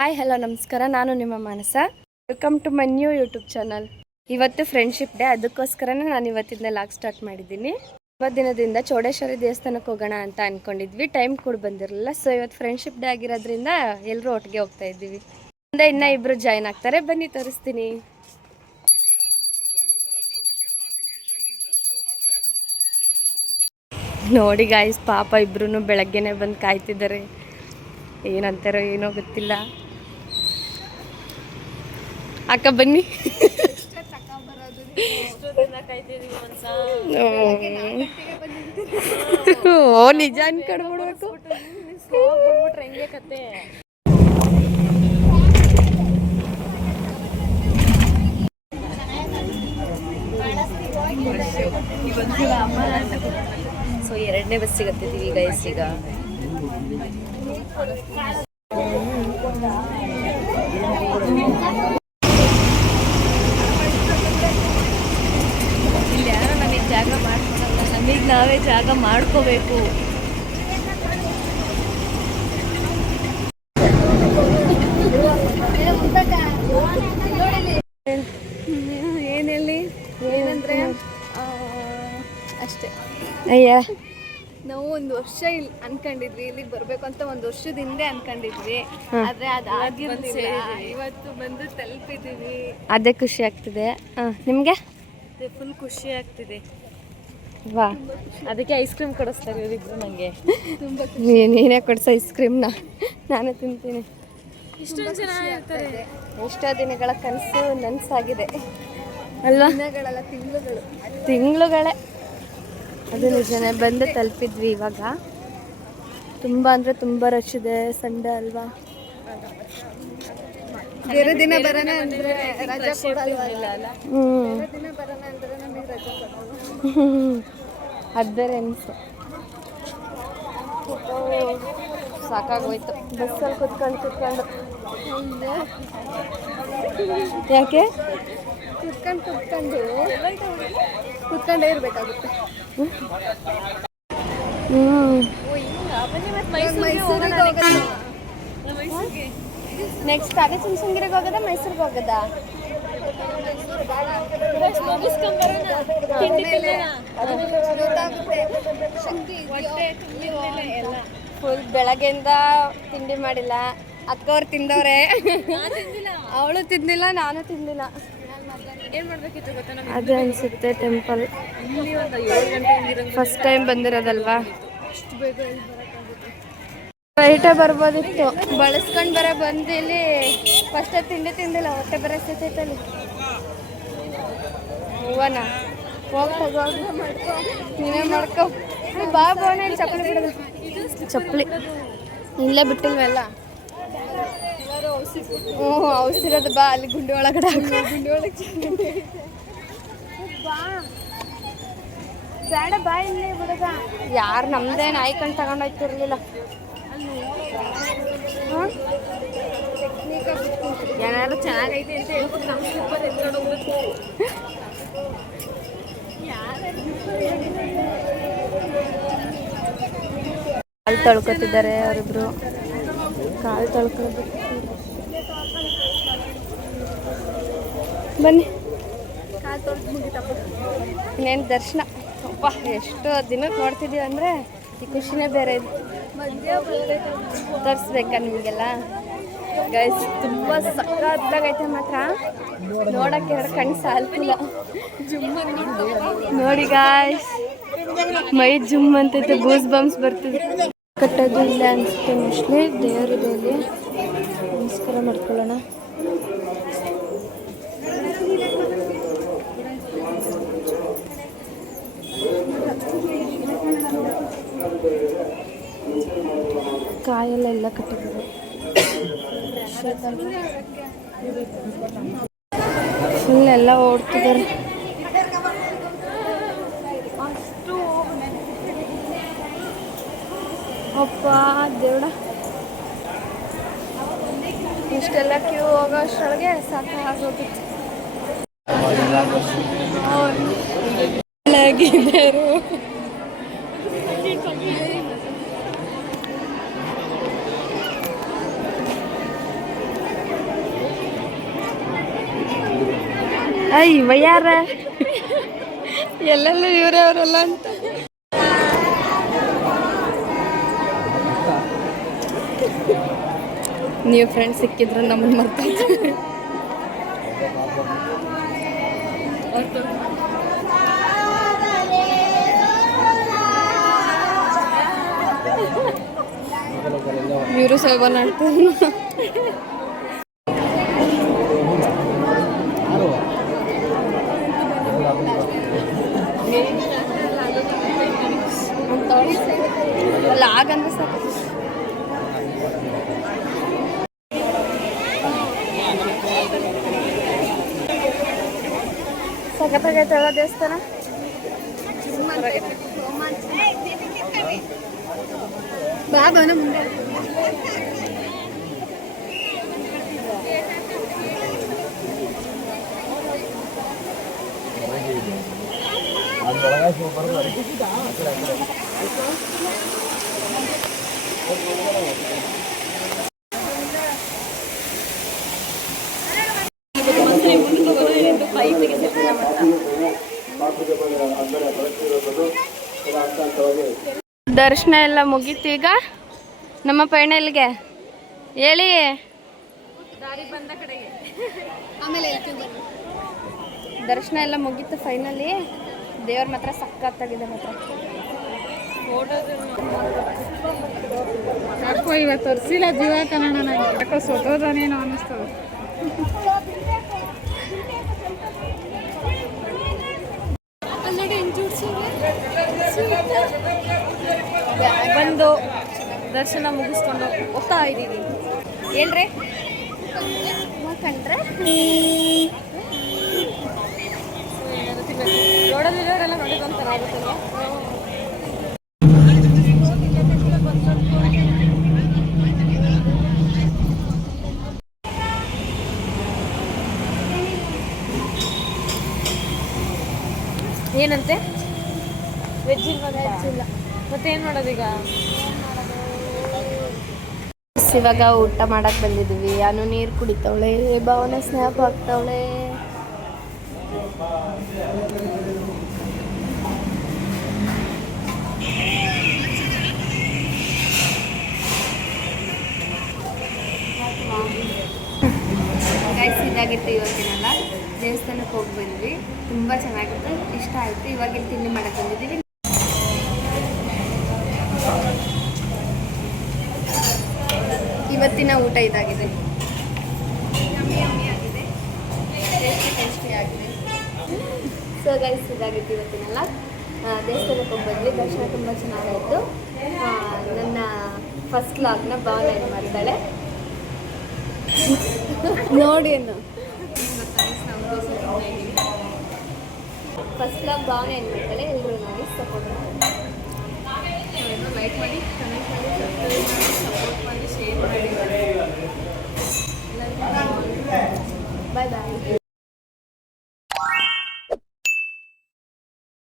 Hi hello ನಮಸ್ಕಾರ, ನಾನು ನಿಮ್ಮ Manasa. Welcome to my new YouTube channel. ಇವತ್ತು ಫ್ರೆಂಡ್ಶಿಪ್ ಡೇ, ಅದಕ್ಕೋಸ್ಕರನೇ ನಾನು ಇವತ್ತಿಂದ ಲಾಗ್ ಸ್ಟಾರ್ಟ್ ಮಾಡಿದ್ದೀನಿ. ಇವತ್ತು ದಿನದಿಂದ ಚೌಡೇಶ್ವರಿ ದೇವಸ್ಥಾನಕ್ಕೆ ಹೋಗೋಣ ಅಂತ ಅಂದ್ಕೊಂಡಿದ್ವಿ. ಟೈಮ್ ಕೂಡ ಬಂದಿರಲಿಲ್ಲ. ಸೊ ಇವತ್ತು ಫ್ರೆಂಡ್ಶಿಪ್ ಡೇ ಆಗಿರೋದ್ರಿಂದ ಎಲ್ಲರೂ ಒಟ್ಟಿಗೆ ಹೋಗ್ತಾ ಇದ್ದೀವಿ. ಮುಂದೆ ಇನ್ನೂ ಇಬ್ಬರು ಜಾಯ್ನ್ ಆಗ್ತಾರೆ, ಬನ್ನಿ ತೋರಿಸ್ತೀನಿ. ನೋಡಿ ಗಾಯ್ಸ್, ಪಾಪ ಇಬ್ರು ಬೆಳಗ್ಗೆನೆ ಬಂದು ಕಾಯ್ತಿದ್ದಾರೆ. ಏನಂತಾರೋ ಏನೋ ಗೊತ್ತಿಲ್ಲ. ಅಕ್ಕ ಬನ್ನಿ. ಓ ನಿಜ ಅನ್ಕೊಂಡ್ಬಿಡ್ಬೇಕು. ಸೊ 2ನೇ ಬಸ್ಸಿಗೆ ಹತ್ತಿದ್ದೀವಿ ಗೈಸ್. ಈಗ ಇಲ್ಲಿ ಯಾರೋ ನಮಗೆ ಜಾಗ ಮಾಡ್ಕೊಳಲ್ಲ, ನಮಗೆ ನಾವೇ ಜಾಗ ಮಾಡ್ಕೋಬೇಕು. ಏನಂದ್ರೆ ಅಷ್ಟೇ. ಅಯ್ಯ, ನಾವು ಒಂದು ವರ್ಷ ಇಲ್ಲಿ ಅನ್ಕೊಂಡಿದ್ವಿ, ಇಲ್ಲಿಗೆ ಬರ್ಬೇಕು ಅಂತ ಒಂದು ವರ್ಷದ ಹಿಂದೆ ಅನ್ಕೊಂಡಿದ್ವಿ. ಆದ್ರೆ ಅದಾಗಿರ್ಲಿಲ್ಲ. ಇವತ್ತು ಬಂದು ತಲುಪಿದೀವಿ. ಅದೇ ಖುಷಿ ಆಗ್ತಿದೆ. ನಿಮ್ಗೆ? ಫುಲ್ ಖುಷಿ ಆಗ್ತಿದೆ. ವಾ, ಅದಕ್ಕೆ ಐಸ್ ಕ್ರೀಮ್ ಕೊಡಿಸ್ತಾರೆ ಇವರಿಬ್ರು ನನಗೆ. ನೀನೇ ಕೊಡಿಸ ಐಸ್ ಕ್ರೀಮ್ನ, ನಾನು ತಿಂತೀನಿ. ಇಷ್ಟೊಂದು ಜನ ಇರ್ತಾರೆ. ಎಷ್ಟೋ ದಿನಗಳ ಕನಸು ನನಸಾಗಿದೆ ಅಲ್ವಾ? ತಿಂಗಳುಗಳೇ. ಅದು ನಿಜನೇ. ಬಂದು ತಲುಪಿದ್ವಿ ಇವಾಗ. ತುಂಬ ಅಂದರೆ ತುಂಬ ರಶ್ ಇದೆ. ಸಂಡೇ ಅಲ್ವಾ? ಬೇರೆ ದಿನ ಬರೋಣ ಅಂದರೆ ರಜೆ ಕೊಡಲ್ಲ. ಅದು ಬೇರೆ ಅನಿಸು. ಸಾಕಾಗೋಯ್ತು ಬಸ್ಸಲ್ಲಿ ಕುತ್ಕೊಂಡು. ಯಾಕೆ ಕುತ್ಕೊಂಡೇ ಇರಬೇಕಾಗುತ್ತೆ. ನೆಕ್ಸ್ಟ್ ಅದೇ ಚುಂಚನಗಿರಿಗೆ ಹೋಗೋದ, ಮೈಸೂರಿಗೆ ಹೋಗೋದ? ಫುಲ್ ಬೆಳಗ್ಗೆಯಿಂದ ತಿಂಡಿ ಮಾಡಿಲ್ಲ. ಅಕ್ಕವ್ರು ತಿಂದವ್ರೆ, ಅವಳು ತಿಂದಿಲ್ಲ, ನಾನು ತಿಂದಿಲ್ಲ. ಅದೇ ಅನ್ಸುತ್ತೆ ಟೆಂಪಲ್. ಫಸ್ಟ್ ಟೈಮ್ ಬಂದಿರೋದಲ್ವಾ, ಲೈಟೇ ಬರ್ಬೋದಿತ್ತು. ಬಳಸ್ಕೊಂಡು ಬರೋ ಬಂದು ಇಲ್ಲಿ ಫಸ್ಟ್ ತಿಂಡಿ ತಿಂದಿಲ್ಲ, ಹೊಟ್ಟೆ ಬರೋ ಸಿತೈತಲ್ಲಿ. ಹೂವನ ಹೋಗ್ತಾ ನೀವೇ ಮಾಡ್ಕೊ. ಬಾ ಬೋಣ, ಚಪ್ಪಲಿ ಬಿಡೋದು. ಚಪ್ಪಲಿ ಇಲ್ಲೇ ಬಿಟ್ಟಿಲ್ವೆಲ್ಲ. ಔಷಧಿರೋದು ಬಾ, ಅಲ್ಲಿ ಗುಂಡಿ ಒಳಗಡೆ ಗುಂಡಿ ಒಳಗೆ ಬೇಡ ಬಾ, ಇಲ್ಲಿ ಬಿಡದ. ಯಾರು ನಮ್ದೇನು ಆಯ್ಕೊಂಡು ತಗೊಂಡೋಗ್ತಿರ್ಲಿಲ್ಲ. ಏನಾದ್ರು ಚೆನ್ನಾಗೈತೆ ಅಂತ ಹೇಳ್ತೀನಿ. ನಮ್ಮ ಸೂಪರ್ ಎತ್ಕೊಂಡು ಕಾಲು ತೊಳ್ಕೊತಿದ್ದಾರೆ ಅವರಿಬ್ರು. ಕಾಲು ತೊಳ್ಕೊಳ್ಳೋದು. ಬನ್ನಿ, ಕಾಲು ತೊಳ್ದು ಮುಗಿತಪ್ಪ. ಇನ್ನೇನು ದರ್ಶನ. ಅಪ್ಪ, ಎಷ್ಟು ದಿನಕ್ಕೆ ನೋಡ್ತಿದ್ದೀವಿ ಅಂದರೆ ಈ ಖುಷಿನೇ ಬೇರೆ ಇದು. ತೋರಿಸ್ಬೇಕಾ ನಿಮಗೆಲ್ಲ ಗೈಸ್? ತುಂಬ ಸಕ್ಕತ್ತಾಗೈತೆ ಮಾತ್ರ. ನೋಡೋಕ್ಕೆ 2 ಕಣ್ಣು ಸಾಲ್ತಿಲ್ಲ. ನೋಡಿ ಗಾಯ್ಸ್, ಮೈ ಜುಮ್ ಅಂತೈತೆ, ಗೂಸ್ ಬಂಪ್ಸ್ ಬರ್ತಿದೆ. ಕಟ್ಟೋದು ಇಲ್ಲ ಅನಿಸುತ್ತೆ ಮೋಸ್ಟ್ಲಿ. ದೇವರಿದೆ ಇಲ್ಲಿ, ನಮಸ್ಕಾರ ಮಾಡ್ಕೊಳ್ಳೋಣ. ಕಾಯೆಲ್ಲ ಕಟ್ಟಿದ್ದಾರೆ. ಫುಲ್ ಎಲ್ಲ ಓಡ್ತಿದ್ದಾರೆ. ಅಪ್ಪ ದೇವ್ಡ, ಇಷ್ಟೆಲ್ಲ ಕ್ಯೂ ಹೋಗೋ ಅಷ್ಟರೊಳಗೆ ಸಾಕಾಗೋಗಿತ್ತು. ಇವ ಯಾರ ಎಲ್ಲೆಲ್ಲ ಇವರೇ ಅವರೆಲ್ಲ ಅಂತ. ನೀವು ಫ್ರೆಂಡ್ಸ್ ಸಿಕ್ಕಿದ್ರೆ ನಮ್ಮನ್ನು ಮರ್ತಾಯಿದ್ದೀವಿ. ಇವರು ಸೇವ ಮಾಡ್ತಾರೆ. ಅಲ್ಲ ಆಗಂದ್ರೆ ಸಾಕು. ಸಖತ್ತಾಗೈತಲ್ಲ ದೇವಸ್ಥಾನ. ಬಾಬಾನ ಮುಂದೆ ದರ್ಶನ ಎಲ್ಲ ಮುಗೀತು. ಈಗ ನಮ್ಮ ಪಯಣ ಎಲ್ಲಿಗೆ ಹೇಳಿ. ಆಮೇಲೆ ದರ್ಶನ ಎಲ್ಲ ಮುಗೀತು ಫೈನಲಿ. ದೇವ್ರ ಮಾತ್ರ ಸಕ್ಕತ್ತಾಗಿದೆ ಮಾತ್ರ. ಯಾಕೋ ಇವತ್ತು ತೋರಿಸಿಲ್ಲ ಜೀವ ಕನ್ನಡ ನನಗೆ ಯಾಕೋ ಸೋತೋದನೇನೋ ಅನ್ನಿಸ್ತದೆ. ಬಂದು ದರ್ಶನ ಮುಗಿಸ್ಕೊಂಡು ಹೋಗ್ತಾ ಇದ್ದೀವಿ. ಹೇಳ್ರಿ ಕಂಡ್ರೆ ರೋಡಲ್ಲಿರೋರೆಲ್ಲ ನೋಡಿದಂತರ ಆಗುತ್ತಲ್ಲ. ಏನಂತೆ ವೆಜ್ ಇಲ್ಲ ಮತ್ತೇನು ಮಾಡೋದೀಗ? ಇವಾಗ ಊಟ ಮಾಡಕ್ಕೆ ಬಂದಿದ್ದೀವಿ. ಅನು ನೀರು ಕುಡಿತಾವಳೆ, ಭಾವನೆ ಸ್ನ್ಯಾಪ್ ಹಾಕ್ತಾವಳೆ. ಇದಾಗಿತ್ತು ಇವತ್ತಿನೆಲ್ಲ. ದೇವಸ್ಥಾನಕ್ಕೆ ಹೋಗಿ ಬಂದ್ವಿ. ತುಂಬ ಚೆನ್ನಾಗಿತ್ತು, ಇಷ್ಟ ಆಯಿತು. ಇವಾಗ ಇಲ್ಲಿ ತಿಂಡಿ ಮಾಡಕ್ಕೆ ಬಂದಿದ್ದೀವಿ. ಇವತ್ತಿನ ಊಟ ಇದಾಗಿದೆ. ಯಮ್ಮಿ ಆಗಿದೆ, ಟೇಸ್ಟಿ ಆಗಿದೆ. ಸೊ ಗೈಸ್ ಇದಾಗಿತ್ತು ಇವತ್ತಿನೆಲ್ಲ. ದೇವಸ್ಥಾನಕ್ಕೆ ಹೋಗಿ ಬಂದ್ವಿ. ದರ್ಶನ ತುಂಬ ಚೆನ್ನಾಗಾಯಿತು. ನನ್ನ ಫಸ್ಟ್ ವ್ಲಾಗ್ನ ಭಾವನೆ ಏನು ಮಾಡ್ತಾಳೆ ನೋಡಿ. ಫಸ್ಟ್ ವ್ಲಾಗ್ ಭಾವನೆ ಏನು ಮಾಡ್ತಾಳೆ ಎಲ್ಲರೂ ನೋಡಿ ಸಪೋರ್ಟ್ ಮಾಡಿ, ಲೈಕ್ ಮಾಡಿ, ಕಮೆಂಟ್ ಮಾಡಿ.